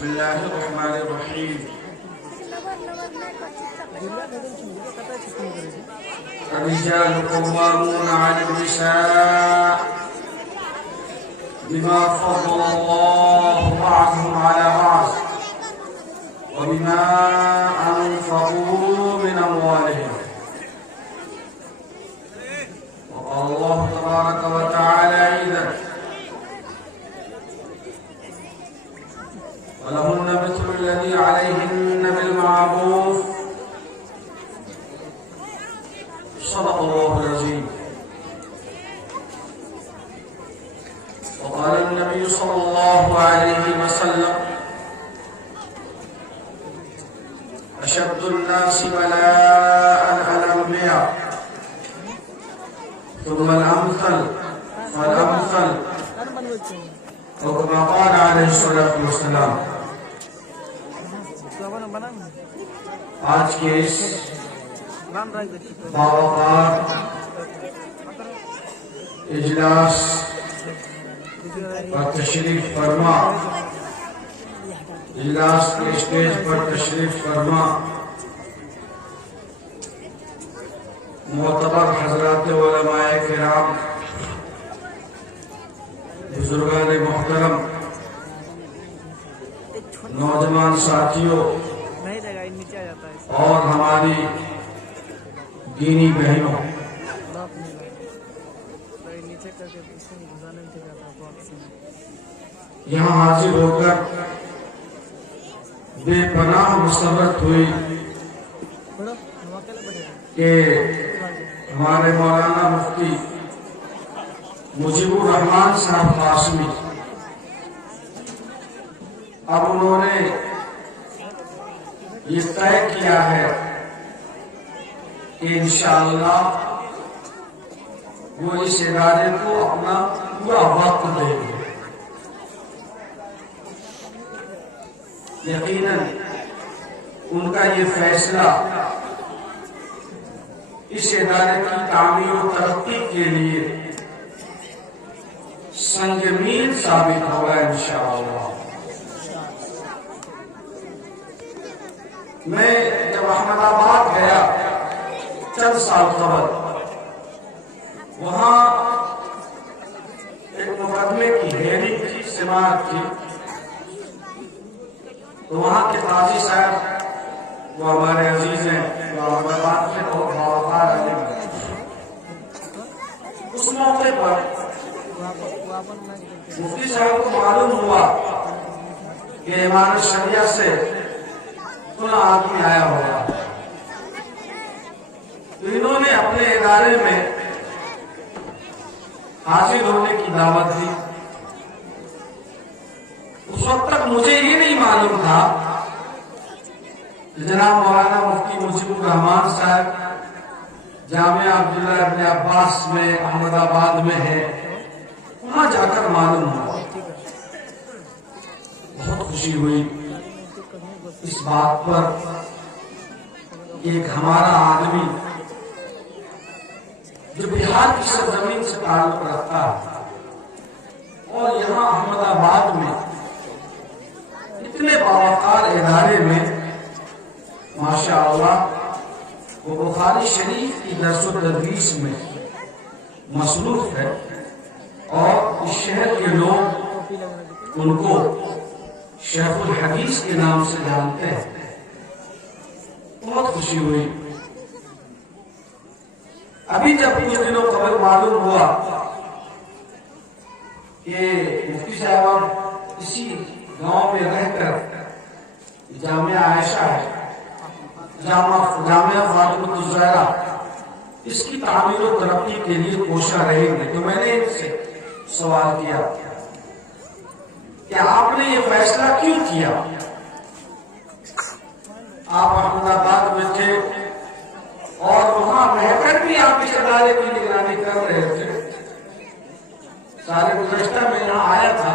بسم الله الرحمن الرحيم. الرجال قوامون على النساء بما فضل الله بعضهم على بعض وبما أنفقوا من أموالهم. وقال الله تبارك وتعالى أيضا: ولهن مثل الذي عليهن بالمعروف. صدق الله العظيم. وقال النبي صلى الله عليه وسلم: أشد الناس بلاء الأنبياء ثم الأمثل فالأمثل، وكما قال عليه الصلاة والسلام. آج کے اس باوقار اجلاس پر تشریف فرما، اجلاس کے اسٹیج پر تشریف فرما معتبر حضرات علماء کرام، بزرگان محترم، نوجوان ساتھیوں اور ہماری دینی بہنوں، یہاں حاضر ہو کر بے پناہ مسرت ہوئی کہ ہمارے مولانا مفتی مجیب الرحمان صاحب قاسمی اب انہوں نے یہ طے کیا ہے کہ انشاءاللہ وہ اس ادارے کو اپنا پورا وقت دیں گے۔ یقیناً ان کا یہ فیصلہ اس ادارے کی تعمیر و ترقی کے لیے سنگ مین ثابت ہوگا انشاءاللہ۔ میں جب احمد آباد گیا چند سال قبل، وہاں ایک مقدمے کی ہیئرنگ کی سماعت تھی، تو وہاں کے قاضی صاحب وہ ہمارے عزیز ہیں، وہ احمد آباد میں بہت باوقار عالم ہیں، اس موقع پر مفتی صاحب کو معلوم ہوا کہ امارت شریعہ سے فلاں آدمی آیا ہوگا، تو انہوں نے اپنے ادارے میں حاضر ہونے کی دعوت دی۔ اس وقت تک مجھے یہ نہیں معلوم تھا کہ جناب مولانا مفتی مجیب الرحمان صاحب جامعہ عبداللہ ابن عباس میں احمد آباد میں ہے، وہاں جا کر معلوم ہوا۔ بہت خوشی ہوئی اس بات پر کہ ایک ہمارا آدمی جو بہار کی سرزمین سے تعلق رکھتا ہے اور یہاں احمد آباد میں اتنے باوقار ادارے میں ماشاءاللہ وہ بخاری شریف کی درس و تدریس میں مصروف ہے، اور اس شہر کے لوگ ان کو شیخ الحدیث کے نام سے جانتے ہیں۔ بہت خوشی ہوئی۔ ابھی جب کچھ دنوں قبل معلوم ہوا کہ مفتی صاحب اسی گاؤں میں رہ کر جامعہ عائشہ ہے، جامعہ فاطمہ الزہرا، اس کی تعمیر و ترقی کے لیے کوشاں رہیں گے، تو میں نے ان سے سوال کیا کہ آپ نے یہ فیصلہ کیوں کیا؟ آپ احمد آباد میں تھے اور وہاں رہ کر بھی آپ اس ادارے کی نگرانی کر رہے تھے۔ سارے گزشتہ میں یہاں آیا تھا،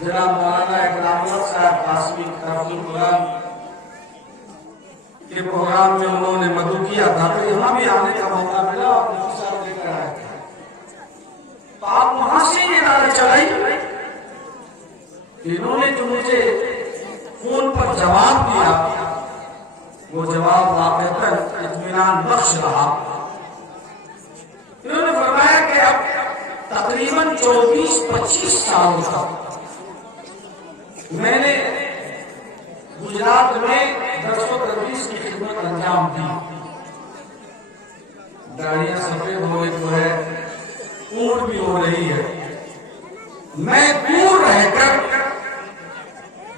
جناب مولانا اکرام اللہ صاحب قاسمی طرف القرآن کے پروگرام میں انہوں نے مدعو کیا تھا، تو یہاں بھی آنے کا موقع ملا اور مفتی صاحب لے کر آئے تھے، تو آپ وہاں سے یہ ادارہ چلائی۔ انہوں نے جو مجھے جواب دیا وہ جواب واقعتاً اطمینان بخش رہا. انہوں نے فرمایا کہ اب تقریباً 24-25 سال تک میں نے گجرات میں درس و تدریس کی خدمت انجام دی. گاڑیاں سفید ہو رہی تو ہے، اونٹ بھی ہو رہی ہے. میں دور رہ کر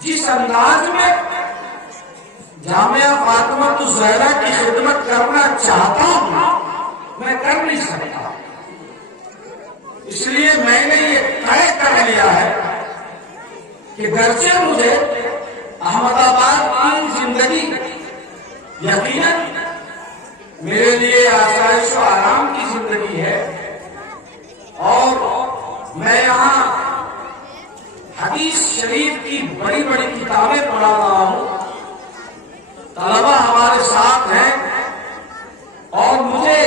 جس انداز میں جامعہ فاطمۃ الزہرا کی خدمت کرنا چاہتا ہوں میں کر نہیں سکتا. اس لیے میں نے یہ طے کر لیا ہے کہ گرچہ مجھے احمد آباد کی زندگی یقیناً میرے لیے آسائش و آرام کی زندگی ہے اور میں یہاں حدیث شریف کی بڑی بڑی کتابیں پڑھا رہا ہوں، طلبہ ہمارے ساتھ ہیں اور مجھے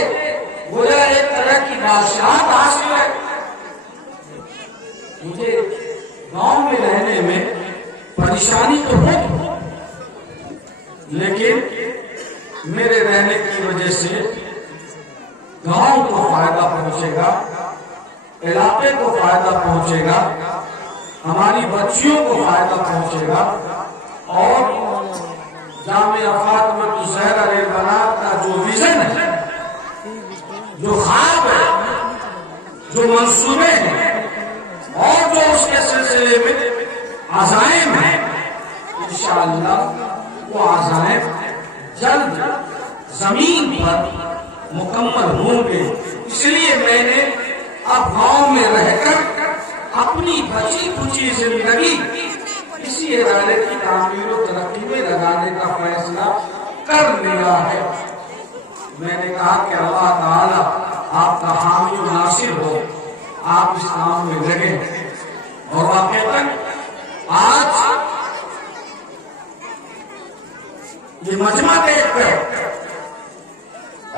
گویا ایک طرح کی بادشاہت حاصل ہے. مجھے گاؤں میں رہنے میں پریشانی تو ہوگی لیکن میرے رہنے کی وجہ سے گاؤں کو فائدہ پہنچے گا، علاقے کو فائدہ پہنچے گا، ہماری بچیوں کو فائدہ پہنچے گا اور جامعہ فاطمۃ الزہرا للبنات کا جو ویژن ہے، جو خواب ہے، جو منصوبے ہیں اور جو اس کے سلسلے میں عزائم ہیں، انشاءاللہ وہ عزائم جلد زمین پر مکمل ہوں گے. اس لیے میں نے اب گاؤں میں رہ کر اپنی بچی کچی زندگی اسی ادارے کی تعمیر و ترقی میں لگانے کا فیصلہ کر لیا ہے. میں نے کہا کہ اللہ تعالیٰ آپ کا حامی و ناصر ہو، آپ اس کام میں لگے. اور واقعتاً آج یہ مجمع دیکھ کر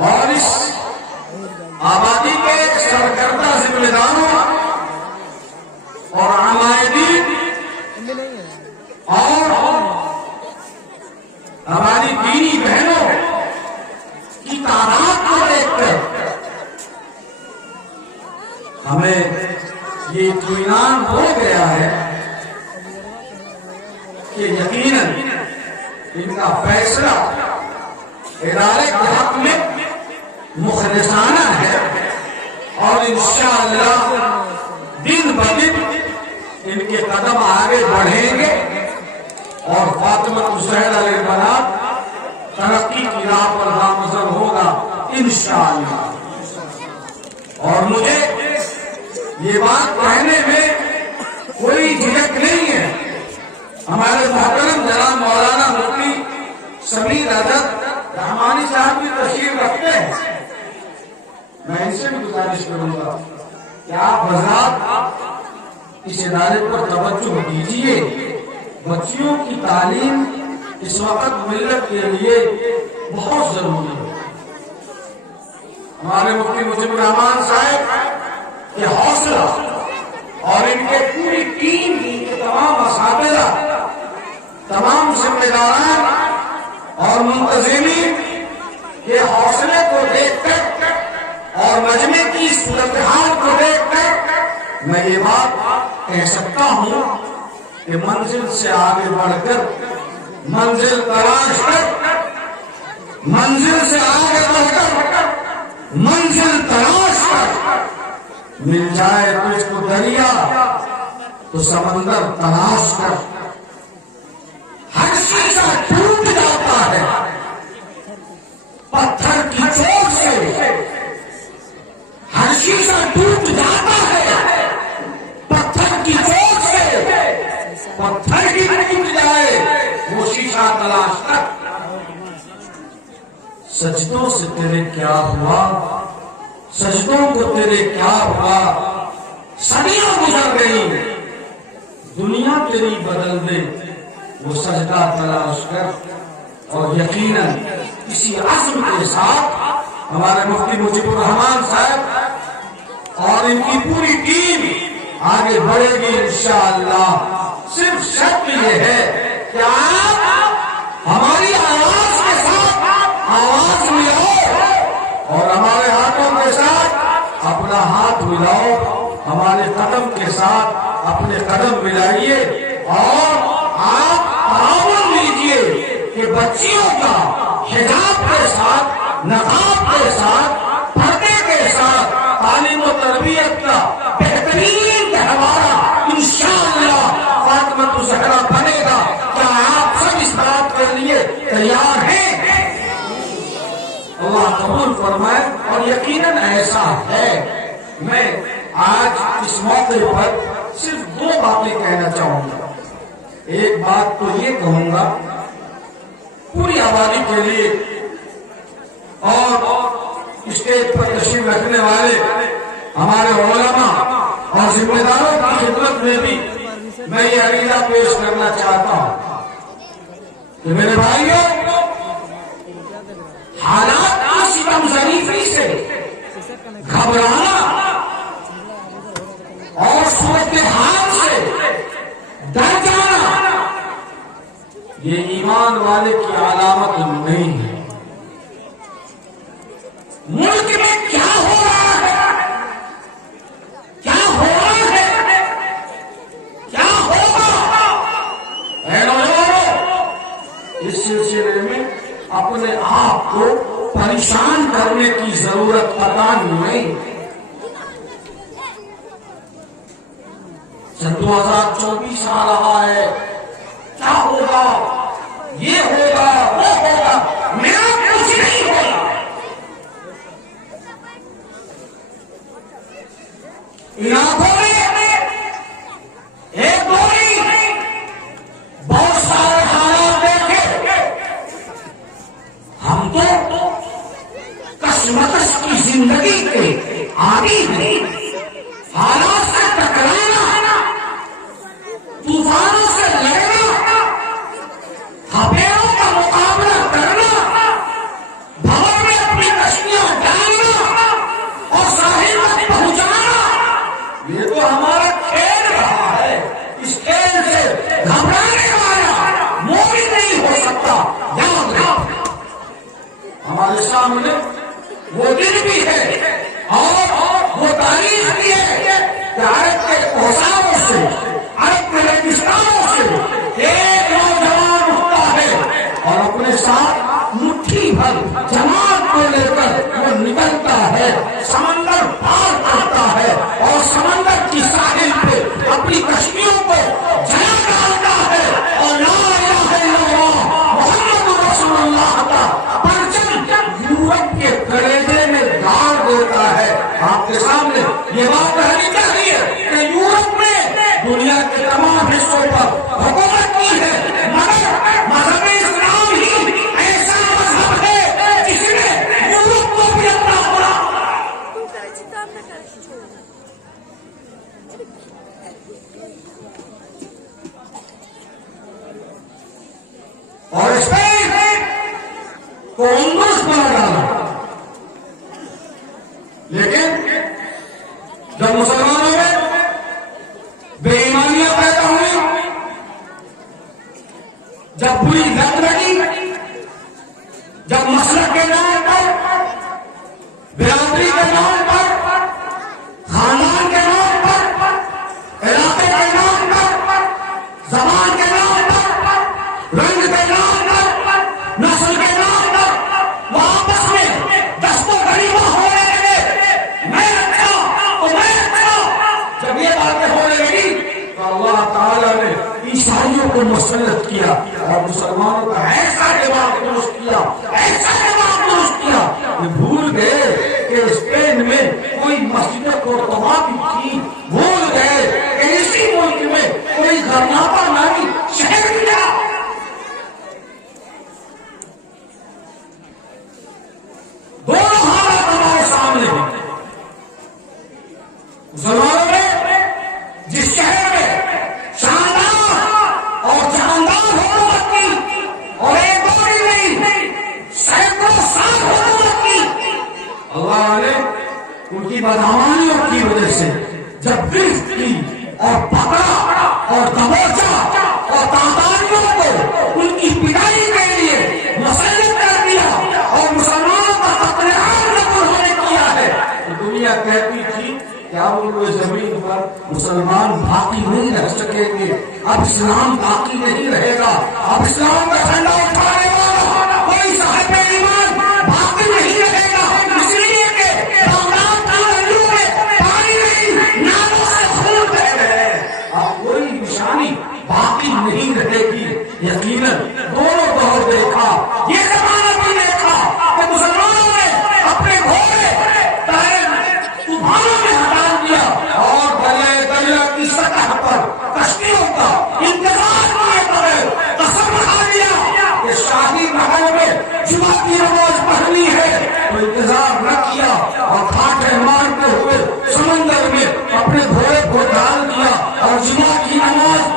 اور اس آبادی کے سرکردہ ذمہ داروں اور عمائدین اور ہماری دینی بہنوں کی تعداد کو دیکھ کر ہمیں یہ اطمینان ہو گیا ہے کہ یقیناً ان کا فیصلہ ادارے کے حق میں مخلصانہ ہے اور انشاءاللہ دن بدن ان کے قدم آگے بڑھیں گے اور فاطمۃ الزہرا للبنات ترقی کی راہ پر گامزن ہوگا انشاءاللہ. اور مجھے یہ بات کہنے میں کوئی جھجک نہیں ہے. ہمارے محترم جناب مولانا مفتی سمیر احمد رحمانی صاحب بھی تشریف رکھتے ہیں. میں ان سے بھی گزارش کروں گا کہ آپ حضرات اس ادارے پر توجہ دیجیے. بچیوں کی تعلیم اس وقت ملت کے لیے بہت ضروری ہے. ہمارے مفتی مجیب الرحمان صاحب کے حوصلہ اور ان کے پوری ٹیم کے تمام اساتذہ، تمام ذمہ داران اور منتظمین کے حوصلے کو دیکھ کر اور مجمع کی صورتحال کو دیکھ کر میں یہ بات کہہ سکتا ہوں کہ منزل سے آگے بڑھ کر منزل تلاش کر، منزل سے آگے بڑھ کر منزل تلاش کر، مل جائے تجھ کو دریا تو سمندر تلاش کر. ہر شیشہ ٹوٹ جاتا ہے پتھر کی چوٹ سے، ہر شیشہ ٹوٹ جاتا ہے پتھر کی چوٹ سے. پتھر ہی ٹوٹ جائے وہ شیشہ تلاش کر. سجدوں سے تیرے کیا ہوا، سجدوں کو تیرے کیا ہوا، صدیاں گزر گئی، دنیا تیری بدل دے وہ سجدہ تلاش کر. اور یقیناً اسی عزم کے ساتھ ہمارے مفتی مجیب الرحمان صاحب اور ان کی پوری ٹیم آگے بڑھے گی انشاءاللہ. صرف شرط یہ ہے کہ آپ ہماری آواز کے ساتھ آواز ملاؤ اور ہمارے ہاتھوں کے ساتھ اپنا ہاتھ ملاؤ، ہمارے قدم کے ساتھ اپنے قدم ملائیے اور آپ تعاون لیجیے کہ بچیوں کا حجاب کے ساتھ، نقاب کے ساتھ، پردے کے ساتھ تعلیم و تربیت کا بہترین گہوارہ انشاءاللہ فاطمہ الزہرا بنے گا۔ کیا آپ سب اس بات کے لیے تیار ہیں؟ اللہ قبول فرمائے۔ اور یقیناً ایسا ہے۔ میں آج اس موقع پر صرف دو باتیں کہنا چاہوں گا۔ ایک بات تو یہ کہوں گا پوری آبادی کے لیے اور اسٹیج پر تشریف رکھنے والے ہمارے علماء اور ذمہ داروں کی خدمت میں بھی میں یہ عقیدہ پیش کرنا چاہتا ہوں کہ میرے بھائیوں، حالات کی ستم ظریفی سے گھبرانا اور صورتحال سے ڈر جانا یہ ایمان والے کی علامت نہیں ہے۔ ملک میں کیا ہو رہا ہے، کیا ہو رہا ہے، کیا ہوگا، اے نوجوانوں، اس سلسلے میں اپنے آپ کو پریشان کرنے کی ضرورت قطعاً نہیں۔ سن 2024 آ رہا ہے، کیا ہوگا، یہ ہوگا، وہ ہوگا، میرا کچھ نہیں ہوگا۔ علاقوں میں ایک دوری بہت سارے حالات دیکھے، ہم تو کشمکش کی زندگی کے عادی ہیں۔ حالات سے ٹکرانا، طوفانوں سے لڑنا، ہبیروں کا مقابلہ کرنا، بھور میں اپنی کشتیاں ڈالنا اور ساحل تک پہنچانا، یہ تو ہمارا کھیل رہا ہے۔ اس کھیل سے گھبرانے والا مومن نہیں ہو سکتا۔ یاد رکھ، ہمارے سامنے وہ دن بھی ہے اور وہ تاریخ بھی ہے کہ عرب کے کوساوں سے، عرب کے ریگستانوں سے ایک نوجوان اٹھتا ہے اور اپنے ساتھ مٹھی بھر جماعت کو لے کر وہ نکلتا ہے، سمندر پار کرتا ہے اور سمندر کی ساحل پہ اپنی کشتیوں کو جلا ڈالتا ہے اور لا الہ الا اللہ محمد رسول اللہ کا پرچم یورپ کے کلیجے میں گاڑ دیتا ہے۔ آپ کے سامنے یہ بات کہنی چاہیے کہ یورپ میں دنیا کے تمام حصوں پر حکومت کی ہے، مگر مذہب اسلام ہی ایسا مذہب ہے جس نے یورپ کو بھی اپنا بنا۔ اور اسپین کو اندلس بنا ڈالا، لیکن جب مسلمانوں میں بے ایمانیاں پیدا ہوئی، جب بری لت لگی، جب مسلک کے نام پر، برادری کے نام پر، خاندان کے نام پر، علاقے کے نام پر، زبان کے نام پر، رنگ کے نام پر، نسل کے نام پر وہ آپس میں دست و غریبہ ہونے لگے، میں اچھا تو میں اچھا۔ جب یہ باتیں ہونے لگی تو اللہ تعالیٰ نے عیسائیوں کو مسلط کیا اور مسلمانوں کا ایسا دماغ درست کیا، ایسا دماغ درست کیا کہ بھول گئے کہ اسپین میں کوئی مسجد قرطبہ بھی تھی، بھول گئے کہ اسی ملک میں کوئی غرناطہ نامی شہر بھی تھا۔ دونوں حالات ہمارے سامنے ہیں۔ مسلمانوں نے جس شہر میں شاندار اور جاندار حکومت کی اور ایک دوری نہیں سینکڑوں سال حکومت کی، اللہ نے ان کی بدامانیوں کی وجہ سے جب گرفت کی اور پکڑا اور دبوچا اور تاتاریوں کو ان کی پٹائی کے لیے تھی کیا وہ زمین پر مسلمان باقی نہیں رہ سکیں گے، اب اسلام باقی نہیں رہے گا، اب اسلام کا جھنڈا اٹھانے والا کوئی صاحب ایمان باقی نہیں رہے گا، اس لیے کہ بغداد کی گلیوں میں پانی نہیں، نالوں سے خون بہہ رہے ہیں، اب کوئی نشانی باقی نہیں رہے گی۔ یقیناً دونوں دور دیکھا، یہ زمانہ بھی دیکھا کہ مسلمانوں نے اپنے گھوڑے طوفانوں میں ہٹا دیا اور دریا کی سطح پر کشتیوں کا انتظار کیے بغیر قسم کھا لیا کہ شاہی محل میں جمعہ کی نماز پڑھنی ہے، تو انتظار نہ کیا اور کھاٹے مارتے ہوئے سمندر میں اپنے گھوڑے کو ڈال دیا اور جمعہ کی نماز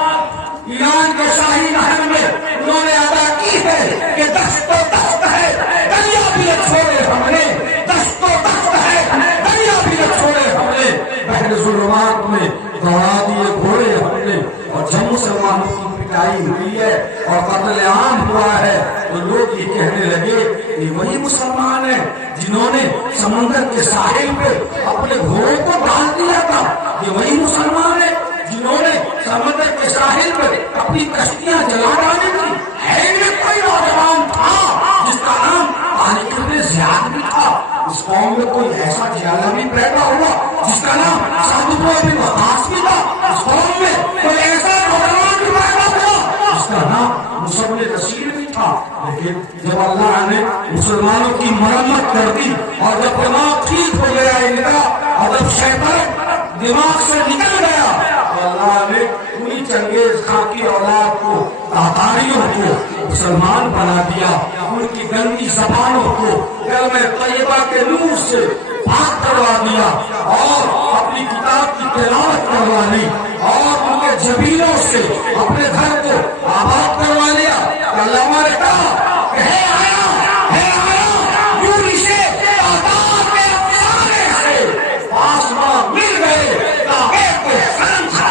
ایران کے شاہی محل میں انہوں نے ادا کی ہے کہ دست و دست ہے دریا بھی نہ چھوڑے ہم نے، دست و دست ہے دریا بھی نہ چھوڑے ہم نے، بحر ظلمات میں دوڑا دیے گھوڑے ہم نے، اور جب مسلمانوں کی پٹائی ہوئی ہے اور قتل عام ہوا ہے تو لوگ یہ کہنے لگے کہ وہی مسلمان ہیں جنہوں نے سمندر کے ساحل پہ اپنے گھوڑوں کو ڈال دیا تھا، یہ وہی مسلمان ہیں جنہوں نے سمندر کے ساحل پر اپنی کشتیاں جلا ڈالی تھی۔ ہے میں کوئی نوجوان تھا جس کا نام طارق بن زیاد بھی تھا، اس قوم میں کوئی ایسا جیالہ بھی پیدا ہوا جس کا نام سعد بن ابی وقاص بھی تھا، اس قوم میں کوئی ایسا نوجوان بھی پیدا ہوا جس کا نام مصعب بن نصیر بھی تھا، لیکن جب اللہ نے مسلمانوں کی مرمت کر دی اور جب دماغ ٹھیک ہو گیا ان کا اور جب شیطان دماغ سے نکل گیا، اللہ نے انہی چنگیز خان کی اولاد کو، تاتاریوں کو مسلمان بنا دیا، ان کی گندی زبانوں کو کلمہ طیبہ کے نور سے پاک کروا دیا اور اپنی کتاب کی تلاوت کروا لی اور ان کے جبینوں سے اپنے گھر کو آباد کروا لیا۔ علامہ نے کہا کہ ہے آیا یوں اسے تعداد کے افسانے سے آسمان مل گئے تاکہ کو شرم کھا۔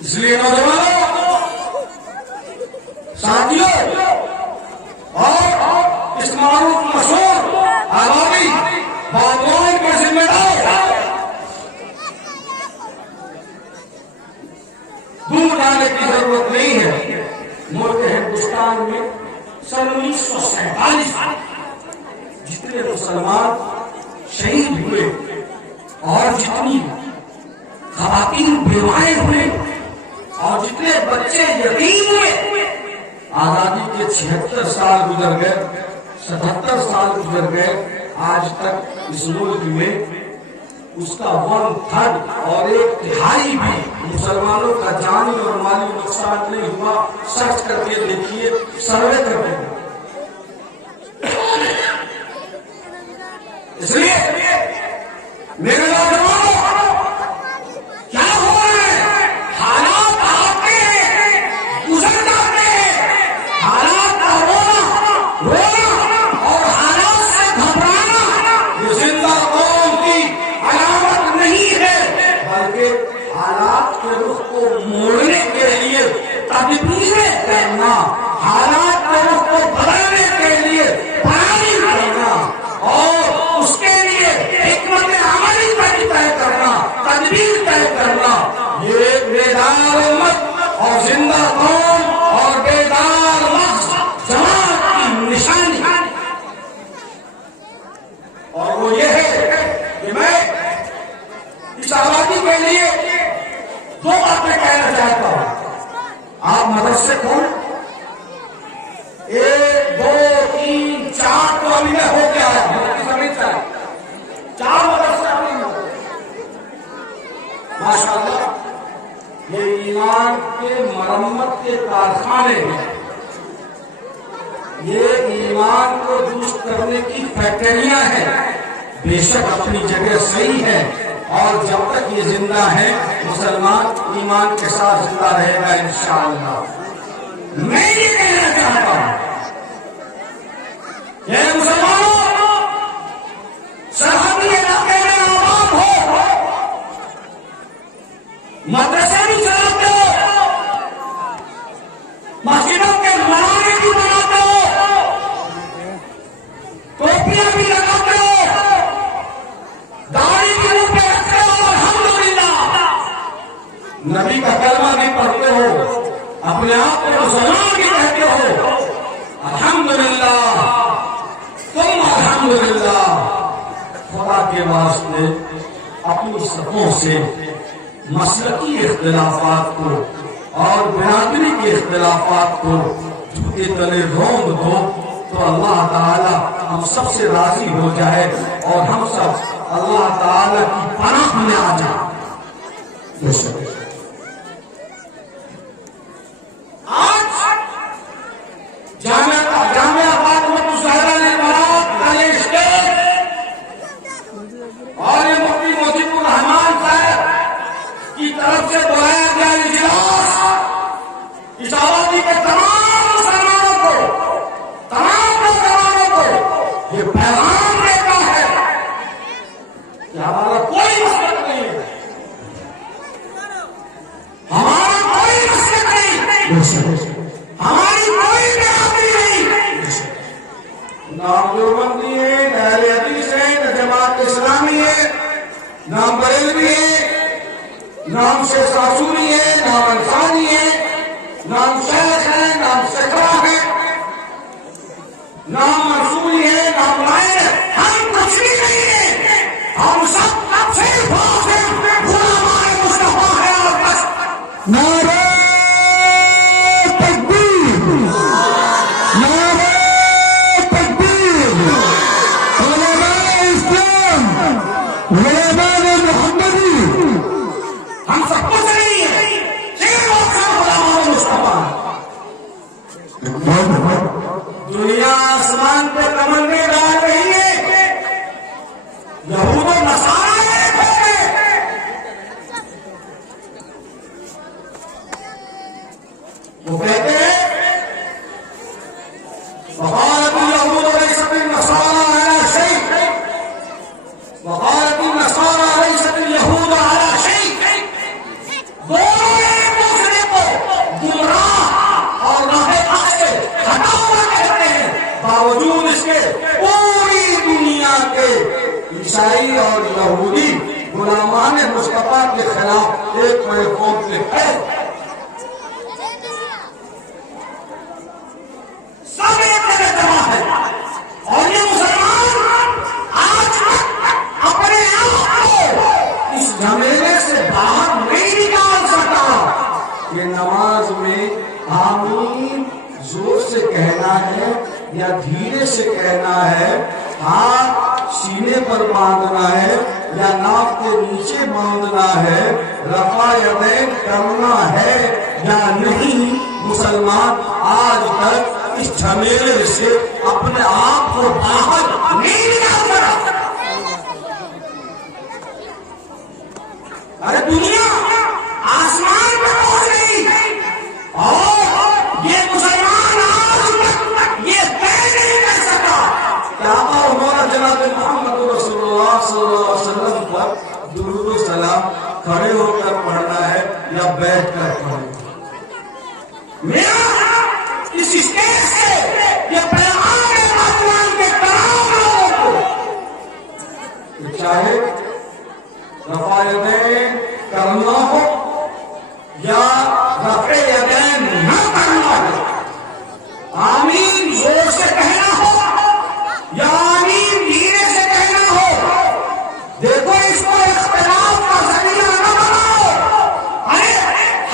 اس لیے نوجوانوں، ساتھیوں اور اس معروف مشہور عوامی باغبان کے ذمہ دار دور ڈالنے کی ضرورت نہیں ہے۔ ملک ہندوستان میں سن 1947 جتنے مسلمان شہید ہوئے اور جتنی خواتین بیوائیں ہوئے اور جتنے بچے یتیم ہوئے، آزادی کے 76 سال گزر گئے، 77 سال گزر گئے، آج تک اس ملک میں اس کا 1/3 اور 1/3 بھی مسلمانوں کا جانی اور مالی نقصان نہیں ہوا۔ سرچ کر کے دیکھیے، سروے کر کے دیکھیے۔ اس لیے میرے نوجوانوں، کیا ہو رہا ہے؟ حالات آتے ہیں، گزر جاتے ہیں، حالات کا رونا اور حالات سے گھبرانا یہ زندہ قوم کی علامت نہیں ہے، بلکہ حالات کے رخ کو موڑنے کے لیے تدبیریں کرنا، حالات کے رخ کو بدلنے کے لیے پلاننگ کرنا اور اس کے لیے حکمت عملی طے کرنا، تدبیر طے کرنا، یہ بیدار امت اور زندہ قوم اور بیدار مغز جماعت کی نشانی اور وہ یہ ہے کہ میں اس آبادی کے لیے 2 باتیں کہنا چاہتا ہوں۔ آپ مدرسے کھول 1 2 3 4 تو ابھی میں ہو گیا ہے، 4 مدرسے ابھی ماشاء اللہ یہ ایمان کے مرمت کے کارخانے ہیں، یہ ایمان کو درست کرنے کی فیکٹریاں ہیں، بے شک اپنی جگہ صحیح ہے، اور جب تک یہ زندہ ہے مسلمان ایمان کے ساتھ زندہ رہے گا انشاءاللہ۔ میں یہ کہنا چاہتا ہوں کہ مسلمانوں، سرحدی علاقے میں آباد ہو، مدرسے بھی چلاتے ہو، مسجدوں کے منارے بھی بناتے ہو، تو الحمدللہ خدا کے واسطے اپنی صفوں سے مسلکی اختلافات کو اور برادری کے اختلافات کو جھوٹے تلے رونگ دو تو اللہ تعالی ہم سب سے راضی ہو جائے اور ہم سب اللہ تعالی کی پناہ میں آ جائیں. جامعہ فاطمۃ الزہرا نے اور یہ مفتی محب الرحمان صاحب کی طرف سے بلایا گیا اجلاس اس آبادی کے تمام مسلمانوں کو یہ پیغام دیتا ہے کہ ہمارا کوئی مسلک نہیں ہے، ہمارا کوئی مسلک نہیں، ہماری کوئی برادری نہیں، نام دیوبندی ہے، نہ اہل حدیث ہے، نہ جماعت اسلامی ہے، نہ بریلوی ہے، نام شیخ آسوری ہے، نام انصاری ہے، نام شیخ ہے، نام سکرا ہے، نام منصوری ہے، نام لائن ہے، ہم کچھ بھی نہیں ہے، ہم سب صرف غلامان مصطفیٰ ہے اور بس. نعرہ تکبیر، نعرہ تکبیر، علماء اسلام، علماء محمدی، ہم سب کچھ نہیں ہے، صرف غلامان مصطفیٰ. دنیا آسمان پہ کمندیں ڈال رہی ہے، یہود و نصارہ وہ کہتے ہیں وقالت اليهود ليست النصارى على شيء، وقالت النصارى ليست اليهود على شيء. دونوں ایک دوسرے کو گمراہ اور راہ حق سے ہٹا ہوا کہتے ہیں، باوجود اس کے پوری دنیا کے عیسائی اور یہودی غلامان مصطفیٰ کے خلاف ایک پلیٹ فارم پہ ہے. سب ایک جگہ جمع ہے اور یہ مسلمان آج تک اپنے آپ کو اس جھمیلے سے باہر نہیں نکال سکا. یہ نماز میں آمین زور سے کہنا ہے یا دھیرے سے کہنا ہے، ہاتھ سینے پر باندھنا ہے یا ناک کے نیچے باندھنا ہے، رفع یدین کرنا ہے یا نہیں، مسلمان آج تک اس جھمیلے سے اپنے آپ کو باہر نہیں نکال سکا. ارے دنیا آسمان پہ پہنچ گئی اور یہ مسلمان آج تک یہ طے نہیں کر سکا کہ آقا ہمارا جناب محمد رسول اللہ صلی اللہ علیہ وسلم پر درود و سلام کھڑے ہو کر پڑھنا ہے یا بیٹھ کر پڑھنا ہے. میرا اس اسٹیج سے یہ پیغام ہے مسلمان کے تمام لوگوں کو، چاہے رفع یدین کرنا ہو یا رفع یدین نہ کرنا ہو، آمین زور سے کہنا ہو یا آمین دھیرے سے کہنا ہو، دیکھو اس کو اختلاف کا ذریعہ نہ بناؤ. ارے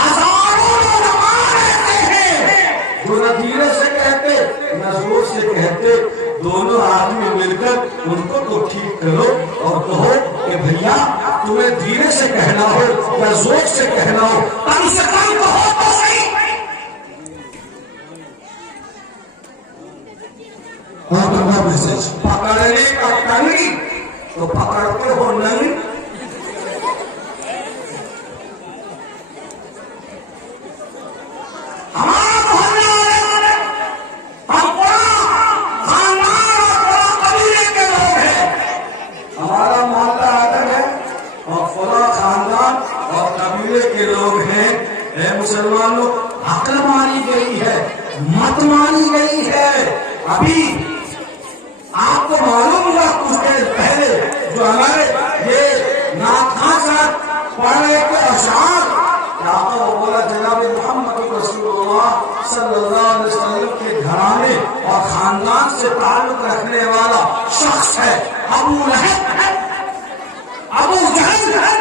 ہزاروں علماء رہتے ہیں جو نہ دھیرے سے کہتے نہ زور سے کہتے، دونوں آدمی مل کر ان کو تو ٹھیک کرو اور کہو کہ بھیا تمہیں دھیرے سے کہنا ہو یا زور سے کہنا ہو، کم سے کم کہو تو صحیح. پکڑنے کا ٹنگی تو پکڑتے ہو نہیں. ہمارا محلہ ہم پورا خاندان اور پورا قبیلے کے لوگ ہیں، ہمارا محلہ آدم ہے اور پورا خاندان اور قبیلے کے لوگ ہیں. اے مسلمانوں، عقل ماری گئی ہے، مت ماری گئی ہے. ابھی آپ کو معلوم ہوا کچھ دیر پہلے جو ہمارے یہ ناخواں صاحب پڑھ رہے تھے اشعار، آقا وہ بولا جناب محمد رسول اللہ صلی اللہ علیہ وسلم کے گھرانے اور خاندان سے تعلق رکھنے والا شخص شخص ہے ابو لہب ہے، ابو جہل ہے.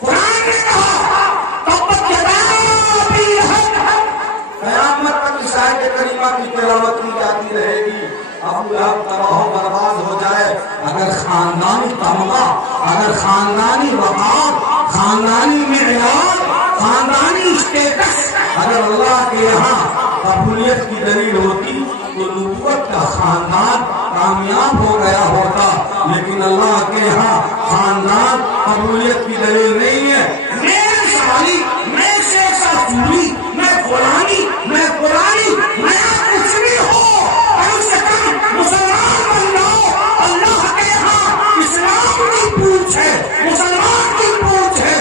قرآن نے کہا تبت یدا ابی لہب، قیامت تک اس آیت کریمہ کی تلاوت کی جاتی رہے گی. ابو لہب تباہ و برباد ہو جائے. اگر خاندانی تمغہ، اگر خاندانی وقار، خاندانی معیار، خاندانی اسٹیٹس اگر اللہ کے یہاں قبولیت کی دلیل ہوتی تو نبوت کا خاندان کامیاب ہو گیا ہوتا. لیکن اللہ کے یہاں خاندان قبولیت کی دلیل نہیں ہے. میں شالی، میں شیخ سوری، میں فلانی، میں فلانی، میں کچھ بھی ہو، کم سے کم مسلمان بن جاؤ. اللہ کے یہاں اسلام کی پوچھ ہے، مسلمان کی پوچھ ہے،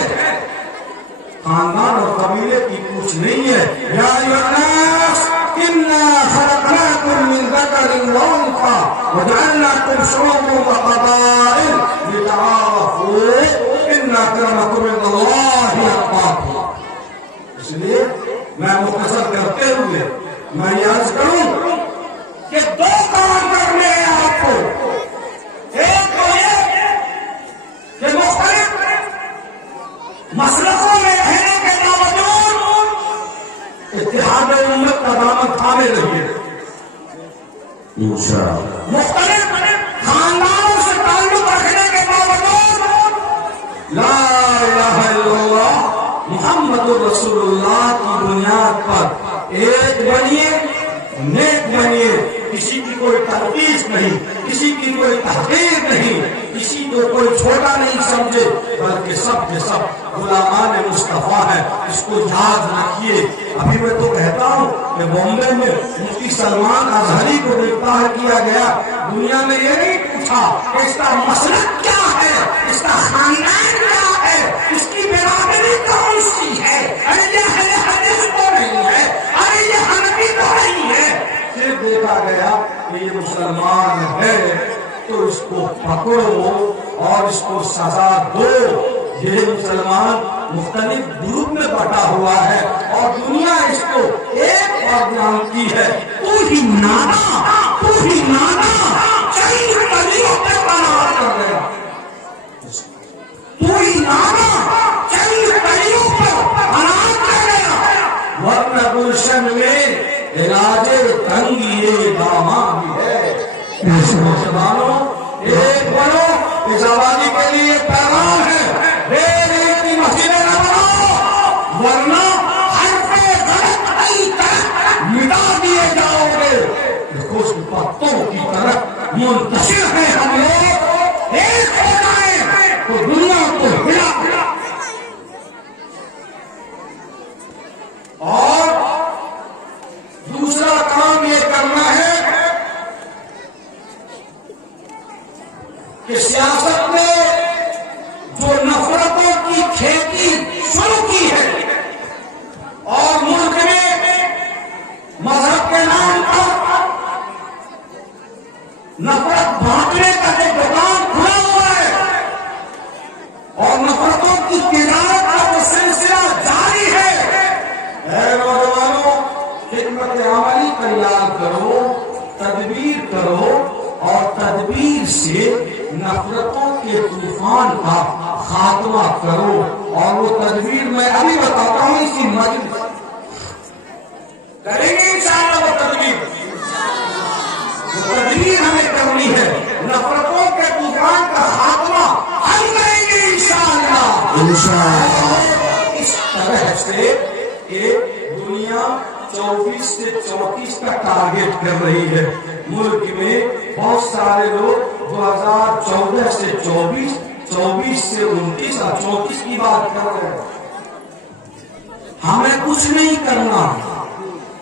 خاندان اور قبیلے کی پوچھ نہیں ہے. یا ایھا الناس انا خلقناکم من ذکر وانثى وجعلناکم شعوبا وقبائل لتعارفوا ان اکرمکم عند اللہ اتقاکم. اس لیے میں مختصر کرتے ہوئے میں یہ عرض کروں کہ دو کام کرنے ہیں آپ کو. ایک تو یہ کہ مختلف مسلکوں میں رہنے کے باوجود اتحاد امت کا دامن تھامے رہیے. مختلف خاندانوں سے تعلق رکھنے کے باوجود لا الہ الا اللہ محمد رسول اللہ کی بنیاد پر ایک بنیے، نیک بنیے. کسی کی کوئی تنقید نہیں، کسی کی کوئی تحقیر نہیں، کسی کو کوئی چھوٹا نہیں سمجھے، بلکہ سب کے سب غلامان مصطفیٰ ہیں. اس کو یاد رکھیے. ابھی میں تو کہتا ہوں کہ بامبے میں مفتی سلمان اظہری کو گرفتار کیا گیا. دنیا نے یہ نہیں پوچھا کہ اس کا مسلک کیا ہے، اس کا خاندان کیا ہے، اس کی برادری کون سی ہے. ارے یہ حدیث تو نہیں ہے، ارے یہ حنفی تو نہیں ہے. صرف دیکھا گیا کہ یہ مسلمان ہے تو اس کو پکڑو اور اس کو سزا دو. یہ مسلمان مختلف گروپ میں بٹا ہوا ہے اور دنیا اس کو ایک اور جانتی ہے. تو ہی نانا، تو ہی نانا چند کلیوں پہ قرار کر گیا. تو ہی نانا چند کلیوں پر قرار کر گیا. ورنہ گلشن میں علاج تنگی داما بھی ہے. مسلمانوں ایک بنو. اس آبادی کے لیے پیغام ہے، مسجدیں نہ بناؤ ورنہ حرف غلط کی طرف مٹا دیے جاؤ گے. خشک پتوں کی طرف منتشر ہیں ہم لوگ. ایک ہو جائیں تو دنیا کو ہلا. اور دوسرا کام یہ کرنا ہے کہ سیاست میں جو نفرتوں کی کھیتی شروع کی ہے اور ملک میں مذہب کے نام پر نفرت بانٹنے کا جو دکان کھلا ہوا ہے اور نفرتوں کی تجارت کا جو سلسلہ جاری ہے، اے نوجوانوں حکمت عملی پر یاد کرو، تدبیر کرو اور تدبیر سے نفرتوں کے طوفان کا خاتمہ کرو. اور وہ تدبیر میں ابھی بتاتا ہوں اسی مجلس کریں گے انشاءاللہ. وہ تدبیر ہمیں کرنی ہے. نفرتوں کے طوفان کا خاتمہ ہم کریں گے انشاءاللہ. اس طرح سے کہ دنیا 24 سے 34 کا ٹارگیٹ کر رہی ہے. ملک میں بہت سارے لوگ 2014 سے 24، 24 سے 29 اور 34 کی بات کر رہے ہیں. ہمیں کچھ نہیں کرنا،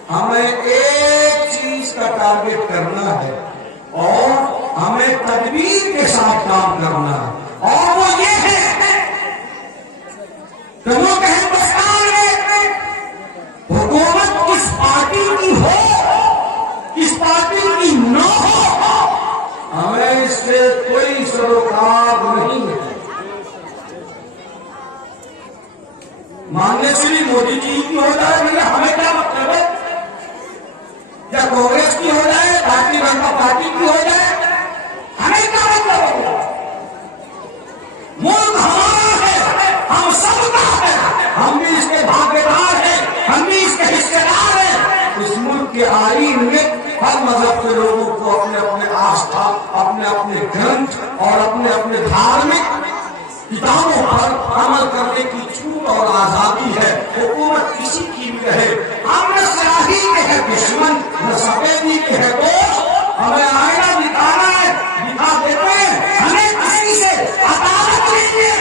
ہمیں ایک چیز کا ٹارگیٹ کرنا ہے اور ہمیں تدبیر کے ساتھ کام کرنا ہے. اور وہ یہ ہے کہ وہ کہ ہندوستان میں حکومت کس پارٹی کی ہو، کس پارٹی کی نہ ہو، ہمیں اس سے کوئی سروکار نہیں ہے. ماننے شری مودی جی کی ہو جائے ہمیں کیا مطلب ہے، یا کانگریس کی ہو جائے، بھارتیہ جنتا پارٹی کی ہو جائے، اپنے اپنے گرنتھ اور اپنے اپنے دھارمک کتابوں پر عمل کرنے کی چھوٹ اور آزادی ہے. حکومت کسی کی بھی رہے, ہم نہ سیاہی کے ہے دشمن نہ سفیدی کے ہے دوست. ہمیں آئینہ دکھانا ہے, دکھا دیتے ہیں, ہمیں کسی سے عدالت نہیں ہے.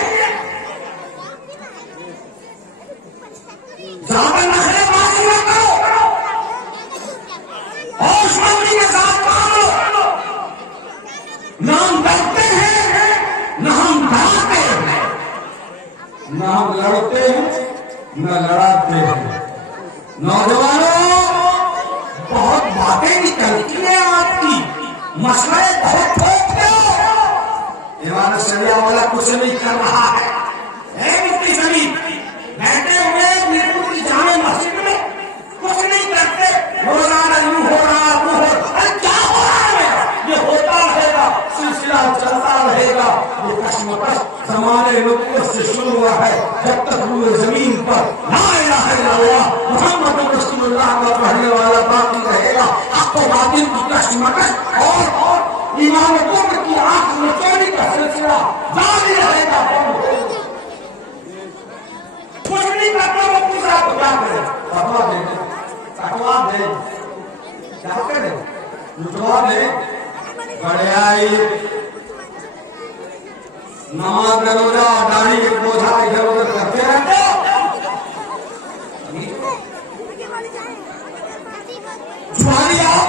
زیادہ نخرے بازی نہ کرو, ہوش مندی کے ساتھ کام لو. نہ ہم ڈرتے ہیں نہ ہم ڈراتے ہیں, نہ ہم لڑتے ہیں نہ لڑاتے ہیں. نوجوانوں, بہت باتیں نکلتی ہیں آپ کی, مسئلے بہت ٹھوکتے ہو. ایمان شریعہ والا کچھ نہیں کر رہا ہے. مفتی شریف بیٹھے ہوئے میرپور کی جامع مسجد میں کچھ نہیں کرتے, روزانہ یوں ہو رہا وہ ہو رہا. ارے کیا ہو رہا ہے؟ یہ ہوتا رہے گا, سلسلہ چلتا رہے گا. یہ کشمکش زمانے نبوت سے شروع ہوا ہے. جب تک روئے زمین پر لا الہ الا اللہ محمد رسول اللہ کا پڑھنے والا باقی رہے گا, حق و باطل کی کشمکش اور ایمان و کفر کی آنکھ نچوڑی کا سلسلہ جاری رہے گا. کچھ نہیں کرتا وہ دوسرا کو کیا کرے؟ فتوا دے دے, فتوا دے, کیا کرے؟ لٹوا دے. بڑے آئی نماز میں روزہ داڑھی ایک بوجھا ادھر ادھر کرتے رہتے ہو. جوانی آؤ,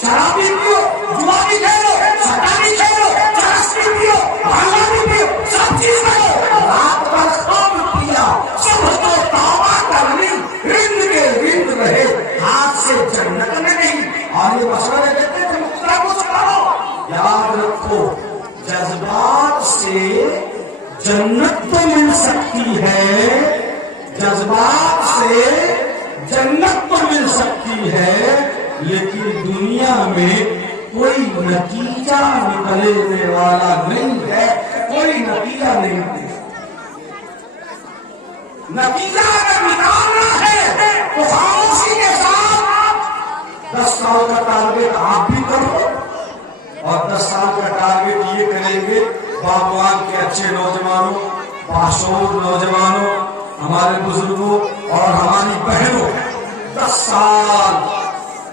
شرابی پیو, جوانی کھیلو, شرابی کھیلو, چرس بھی پیو, بھنگا بھی پیو, سب چیز کرو. رات بھر خواب پیا, صبح تو توبہ کرنی, رند کے رند رہے, ہاتھ سے جنت میں نہیں. اور یہ مشورے دیتے تھے مختلف کچھ کرو. یاد رکھو, جذبات سے جنت تو مل سکتی ہے, جذبات سے جنت تو مل سکتی ہے, لیکن دنیا میں کوئی نتیجہ نکلنے والا نہیں ہے. کوئی نتیجہ نہیں نکلے. نتیجہ اگر نکالنا ہے تو خاموشی کے ساتھ 10 سال کا ٹارگیٹ آپ بھی کرو, اور 10 سال کا ٹارگیٹ یہ کریں گے باغبان کے اچھے نوجوانوں, باشعور نوجوانوں, ہمارے بزرگوں اور ہماری بہنوں. 10 سال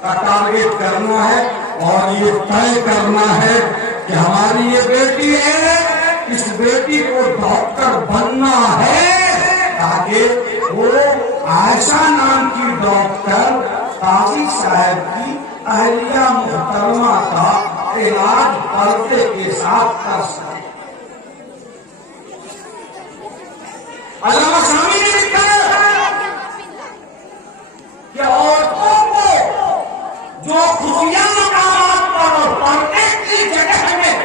کا ٹارگیٹ کرنا ہے اور یہ طے کرنا ہے کہ ہماری یہ بیٹی ہے, اس بیٹی کو ڈاکٹر بننا ہے, تاکہ وہ عائشہ نام کی ڈاکٹر قاضی صاحب کی اہلیہ محترمہ کا علاج پردے کے ساتھ کر سکے. علامہ شامی نے لکھا ہے کہ عورتوں کو جو خفیہ مقامات پر اور پردے کی جگہ میں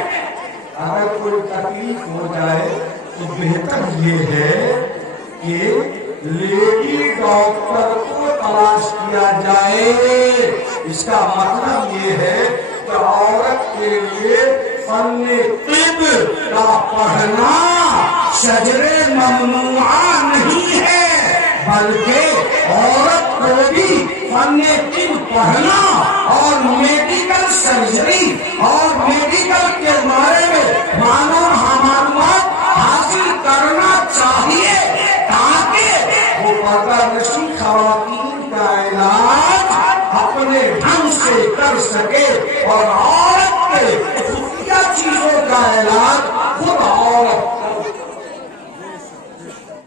اگر کوئی تکلیف ہو جائے تو بہتر یہ ہے کہ لیڈی ڈاکٹر کو تلاش کیا جائے. اس کا مطلب یہ ہے کہ عورت کے لیے فن طب کا پڑھنا شجر ممنوعہ نہیں ہے, بلکہ عورت کو بھی فن طب پڑھنا اور میڈیکل سرجری اور میڈیکل کے بارے میں معلومات حاصل کرنا چاہیے, تاکہ وہ پردہ نشین خواتین کا علاج اپنے ڈھنگ سے کر سکے اور عورت کے خفیہ چیزوں کا علاج